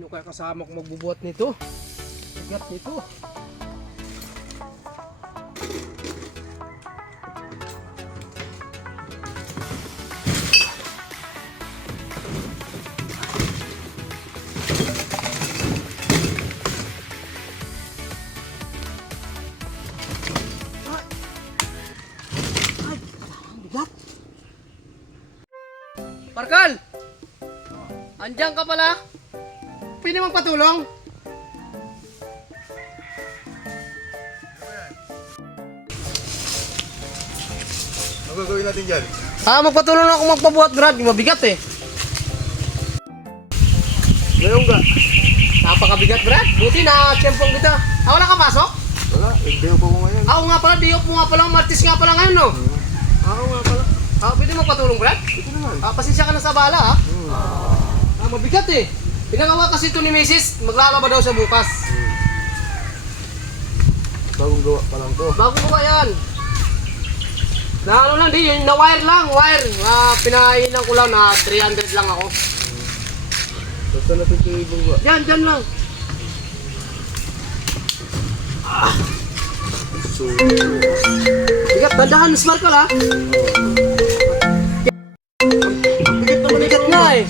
Ano kaya kasama ko magbubuhat nito? Bigat nito. Bigat. Parkal! Andiyan ka pala? Pwede magpatulong? Ano gagawin natin dyan? Magpatulong ako magpabuhat, Brad. Mabigat eh. Ngayon ka? Napakabigat, Brad. Buti na tiyempong kita. Wala ka pasok? Wala, nagdayo pa ko ngayon. Ako nga pala, di mo nga pala, Martis nga pala ngayon, no? Ako nga pala. Pwede magpatulong, Brad? Ito naman. Pasensya ka na sa bala, ha? Mabigat eh. Pinagawa kasi ito ni Mrs. Maglalaba daw siya bukas. Bagong gawa pa lang to. Bagong gawa yan. Na ano lang, di, na wire lang, wire. Pinainan ko lang na 300 lang ako. Basta natin ito ibang gawa. Dyan lang. So, Bigat, dandahan, smart ka la. Bigat naman, bigat nga eh.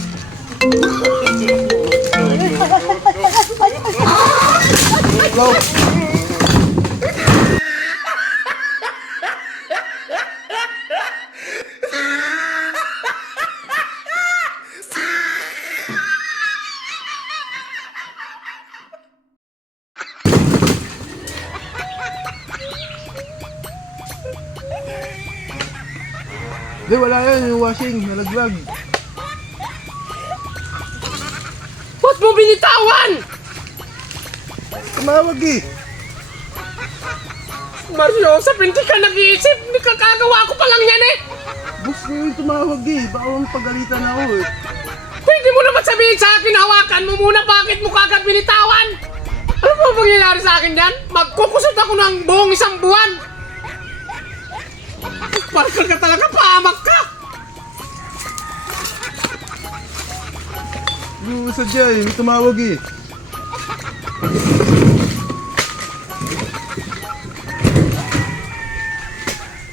go! Di, wala yan, yung washing, nalaglag. Ba't mo binitawan? Tumawag eh. Mario, sa pinti ka nag-iisip. Kagawa ko pa lang yan eh. Boss na yung tumawag eh, baka mong pagalitan ako eh. Pwede mo naman sabihin sa akin, hawakan mo muna, bakit mo kagad binitawan? Ano ba mangyayari sa akin yan? Magkukusot ako ng buong isang buwan. Parkal ka talaga, paamak ka. Yung sadya eh, may tumawag eh.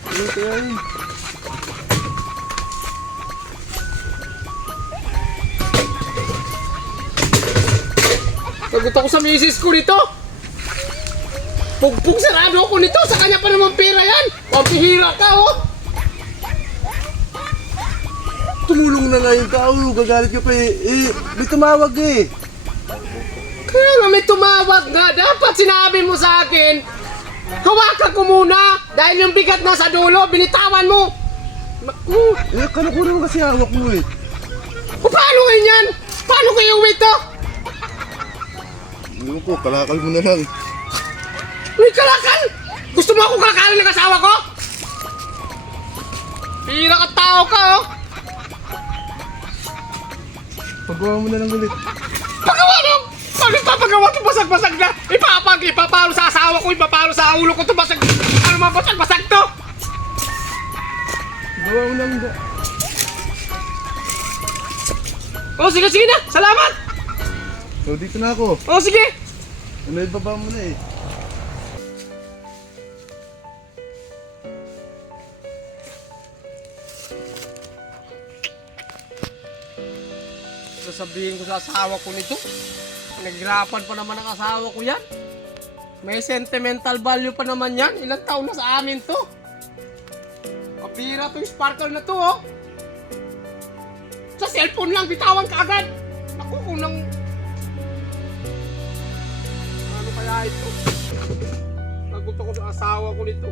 Ano kaya yun? Sagot ako sa misis ko nito. Pugpug sarado ako nito. Sa kanya pa naman pera yan. Pampihira ka oh. Tumulong na nga yung tao, gagalit ka pa eh. May tumawag eh. Kaya nga may tumawag nga. Dapat sinabi mo sa akin. Hawakan ko muna. Dahil yung bigat na sa dulo, binitawan mo. Kala ko naman kasi hawak mo eh. Paano ngayon yan? Paano kayo uwi to? Ano ko, kalakal mo na lang. May kalakal? Gusto mo akong kalakalan ng asawa ko? Pira ka tao ka oh. Pagawa mo na lang ulit. Pagawa mo! Bakit papagawa ito basag-basag na? Ipapalo sa asawa ko, ipapalo sa ulo ko ito basag. Ano mga basag-basag to? Pagawa mo lang. Oh, sige na! Salamat! So, dito na ako. Oh, sige! Ano, ibaba mo na eh. Sasabihin ko sa asawa ko nito. Naghirapan pa naman ang asawa ko yan. May sentimental value pa naman yan. Ilang taon na sa amin to. Kapira to yung sparkle na to oh. Sa cellphone lang, bitawan ka agad. Naku, kung nang... Ano kaya ito? Naguto ko sa asawa ko nito.